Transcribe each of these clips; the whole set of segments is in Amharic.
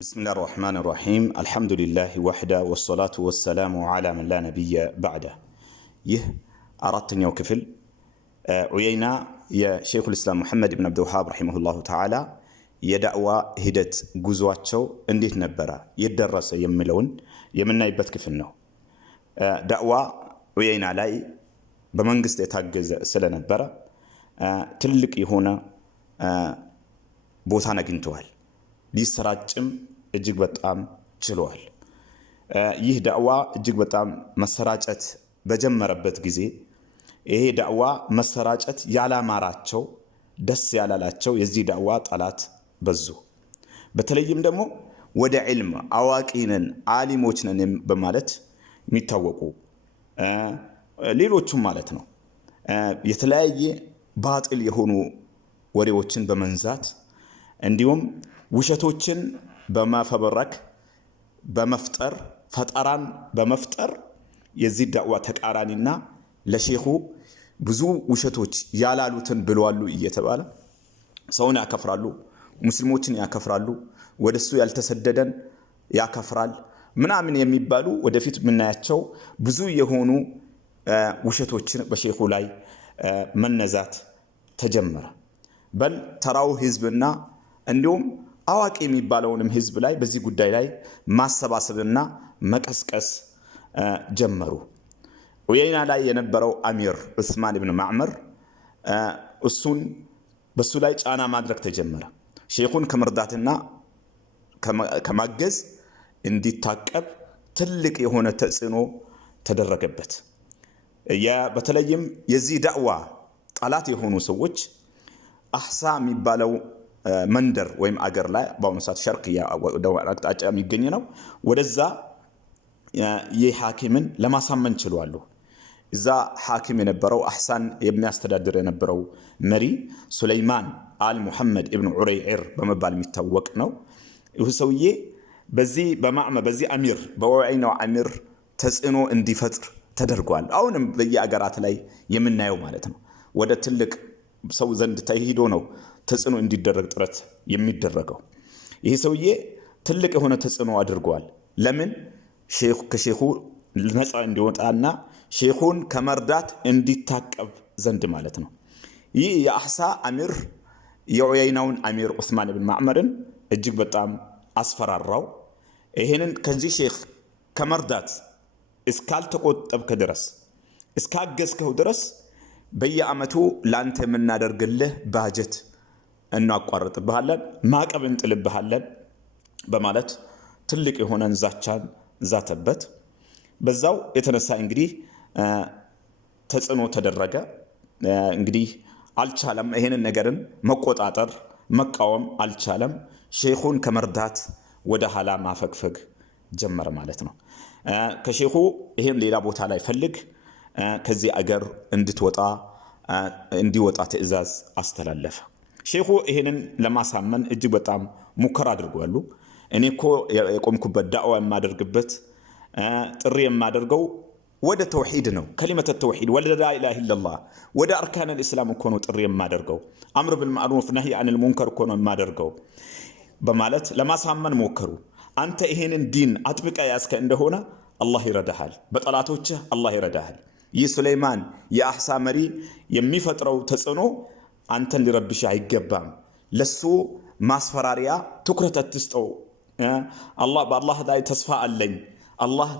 بسم الله الرحمن الرحيم الحمد لله وحده والصلاة والسلام على من لا نبي بعده يه أردتني وكفل عيينا يا شيخ الإسلام محمد بن عبد الوهاب رحمه الله تعالى يدعوى هدت جزواتشو انديت نبرة يدرس يملون يمنا يبت كفلنا دعوى عيينا لاي بمنجست يتحجز سلا نبرة تلك يهونا بوثانا جنتوال ሊሰራጭም እጅግ በጣም ችሏል። ይህ ዳዕዋ እጅግ በጣም መሰራጨት በጀመረበት ጊዜ ይሄ ዳዕዋ መሰራጨት ያላማራቸው ደስ ያላላቸው የዚህ ዳዕዋ ጠላት በዙ። በተለይም ደግሞ ወደ ዒልም አዋቂነን ዓሊሞች ነን በማለት የሚታወቁ ሌሎችም ማለት ነው የተለያየ ባጢል የሆኑ ወሬዎችን በመንዛት እንዲሁም ውሸቶችን በማፈበረክ በመፍጠር ፈጠራን በመፍጠር የዚህ ዳዕዋ ተቃራኒና ለሼኹ ብዙ ውሸቶች ያላሉትን ብለዋሉ እየተባለ ሰውን ያከፍራሉ፣ ሙስሊሞችን ያከፍራሉ፣ ወደሱ ያልተሰደደን ያከፍራል ምናምን የሚባሉ ወደፊት ምናያቸው ብዙ የሆኑ ውሸቶችን በሼኹ ላይ መነዛት ተጀመረ። በል ተራው ህዝብና እንዲሁም አዋቂ የሚባለውንም ህዝብ ላይ በዚህ ጉዳይ ላይ ማሰባሰብና መቀስቀስ ጀመሩ። ዑየይና ላይ የነበረው አሚር ዑስማን ኢብኑ ማዕመር በሱ ላይ ጫና ማድረግ ተጀመረ። ሼኹን ከመርዳትና ከማገዝ እንዲታቀብ ትልቅ የሆነ ተጽዕኖ ተደረገበት። በተለይም የዚህ ዳዕዋ ጠላት የሆኑ ሰዎች አህሳ የሚባለው መንደር ወይም አገር ላይ በአሁኑ ሰዓት ሸርቅያ አቅጣጫ የሚገኝ ነው። ወደዛ የሐኪምን ለማሳመን ችሏሉ። እዛ ሐኪም የነበረው አህሳን የሚያስተዳድር የነበረው መሪ ሱለይማን አል ሙሐመድ ኢብኑ ዑረይዒር በመባል የሚታወቅ ነው። ይህ ሰውዬ በዚህ አሚር በዑየይናው አሚር ተጽዕኖ እንዲፈጥር ተደርጓል። አሁንም በየአገራት ላይ የምናየው ማለት ነው። ወደ ትልቅ ሰው ዘንድ ተሄዶ ነው ተጽዕኖ እንዲደረግ ጥረት የሚደረገው። ይህ ሰውዬ ትልቅ የሆነ ተጽዕኖ አድርጓል። ለምን? ከሼኹ ነፃ እንዲወጣና ሼኹን ከመርዳት እንዲታቀብ ዘንድ ማለት ነው። ይህ የአህሳ አሚር የዑየይናውን አሚር ዑስማን ኢብኑ ማዕመርን እጅግ በጣም አስፈራራው። ይሄንን ከዚህ ሼኽ ከመርዳት እስካልተቆጠብከ ድረስ እስካገዝከው ድረስ በየዓመቱ ላንተ የምናደርግልህ ባጀት እናቋርጥብሃለን፣ ማዕቀብ እንጥልብሃለን በማለት ትልቅ የሆነን ዛቻን ዛተበት። በዛው የተነሳ እንግዲህ ተጽዕኖ ተደረገ። እንግዲህ አልቻለም። ይሄንን ነገርን መቆጣጠር መቃወም አልቻለም። ሼኹን ከመርዳት ወደ ኋላ ማፈግፈግ ጀመረ ማለት ነው። ከሼኹ ይሄን ሌላ ቦታ ላይ ፈልግ ከዚህ አገር እንዲወጣ ትዕዛዝ አስተላለፈ። ሼኹ ይሄንን ለማሳመን እጅግ በጣም ሙከራ አድርጓሉ። እኔ እኮ የቆምኩበት ዳዕዋ የማደርግበት ጥሪ የማደርገው ወደ ተውሂድ ነው። ከሊመተ ተውሂድ ወደ ላ ኢላሃ ኢላላህ ወደ አርካን الاسلام እኮ ነው ጥሪ የማደርገው። አምር بالمعروف ነህይ عن المنكر እኮ ነው የማደርገው በማለት ለማሳመን ሞከሩ። አንተ ይሄንን ዲን አጥብቀ ያስከ እንደሆነ አላህ ይረዳሃል፣ በጠላቶችህ አላህ ይረዳሃል። ይህ ሱለይማን የአህሳ መሪ የሚፈጥረው ተጽዕኖ አንተን ሊረብሽ አይገባም። ለሱ ማስፈራሪያ ትኩረት አትስጠው። በአላህ ላይ ተስፋ አለኝ፣ አላህ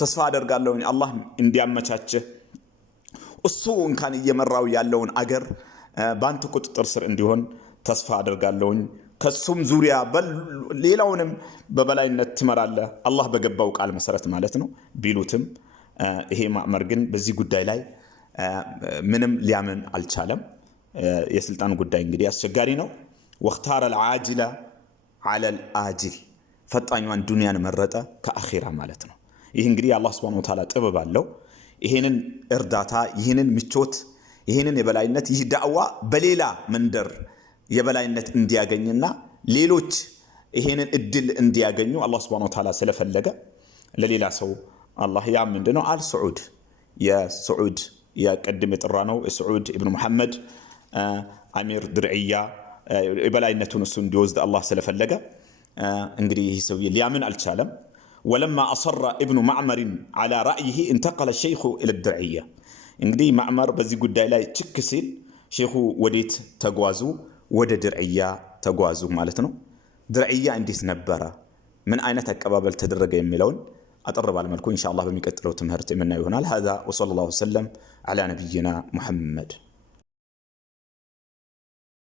ተስፋ አደርጋለሁ አላህ እንዲያመቻችህ እሱ እንኳን እየመራው ያለውን አገር በአንተ ቁጥጥር ስር እንዲሆን ተስፋ አደርጋለሁ። ከሱም ዙሪያ ሌላውንም በበላይነት ትመራለህ አላህ በገባው ቃል መሰረት ማለት ነው ቢሉትም ይሄ ማዕመር ግን በዚህ ጉዳይ ላይ ምንም ሊያምን አልቻለም። የስልጣን ጉዳይ እንግዲህ አስቸጋሪ ነው። ወختار العاجل على الآجل ፈጣኛን ዱንያን መረጠ ከአኺራ ማለት ነው። ይህ እንግዲህ አላህ Subhanahu Wa Ta'ala ጥበብ አለው። ይሄንን እርዳታ ይሄንን ምቾት ይሄንን የበላይነት ይህ ዳዕዋ በሌላ መንደር የበላይነት እንዲያገኝና ሌሎች ይሄንን እድል እንዲያገኙ አላህ Subhanahu Wa Ta'ala ስለፈለገ ለሌላ ሰው አላህ ያ ምንድነው አልሰዑድ የሰዑድ የቀድም የጥራ ነው ሰዑድ ኢብኑ መሐመድ አሚር ድርዕያ የበላይነቱን እሱ እንዲወስድ አላህ ስለፈለገ እንግዲህ ይህ ሰውዬ ሊያምን አልቻለም። ወለማ አሰራ ኢብኑ ማዕመርን ዐላ ረእይህ እንተቀለ ሸይኹ ኢለ ድርዕያ። እንግዲህ ማዕመር በዚህ ጉዳይ ላይ ችክ ሲል ሼኹ ወዴት ተጓዙ? ወደ ድርዕያ ተጓዙ ማለት ነው። ድርዕያ እንዴት ነበረ? ምን አይነት አቀባበል ተደረገ? የሚለውን አጠር ባለ መልኩ ኢንሻአላህ በሚቀጥለው ትምህርት የምናየው ይሆናል። هذا وصلى الله وسلم على نبينا محمد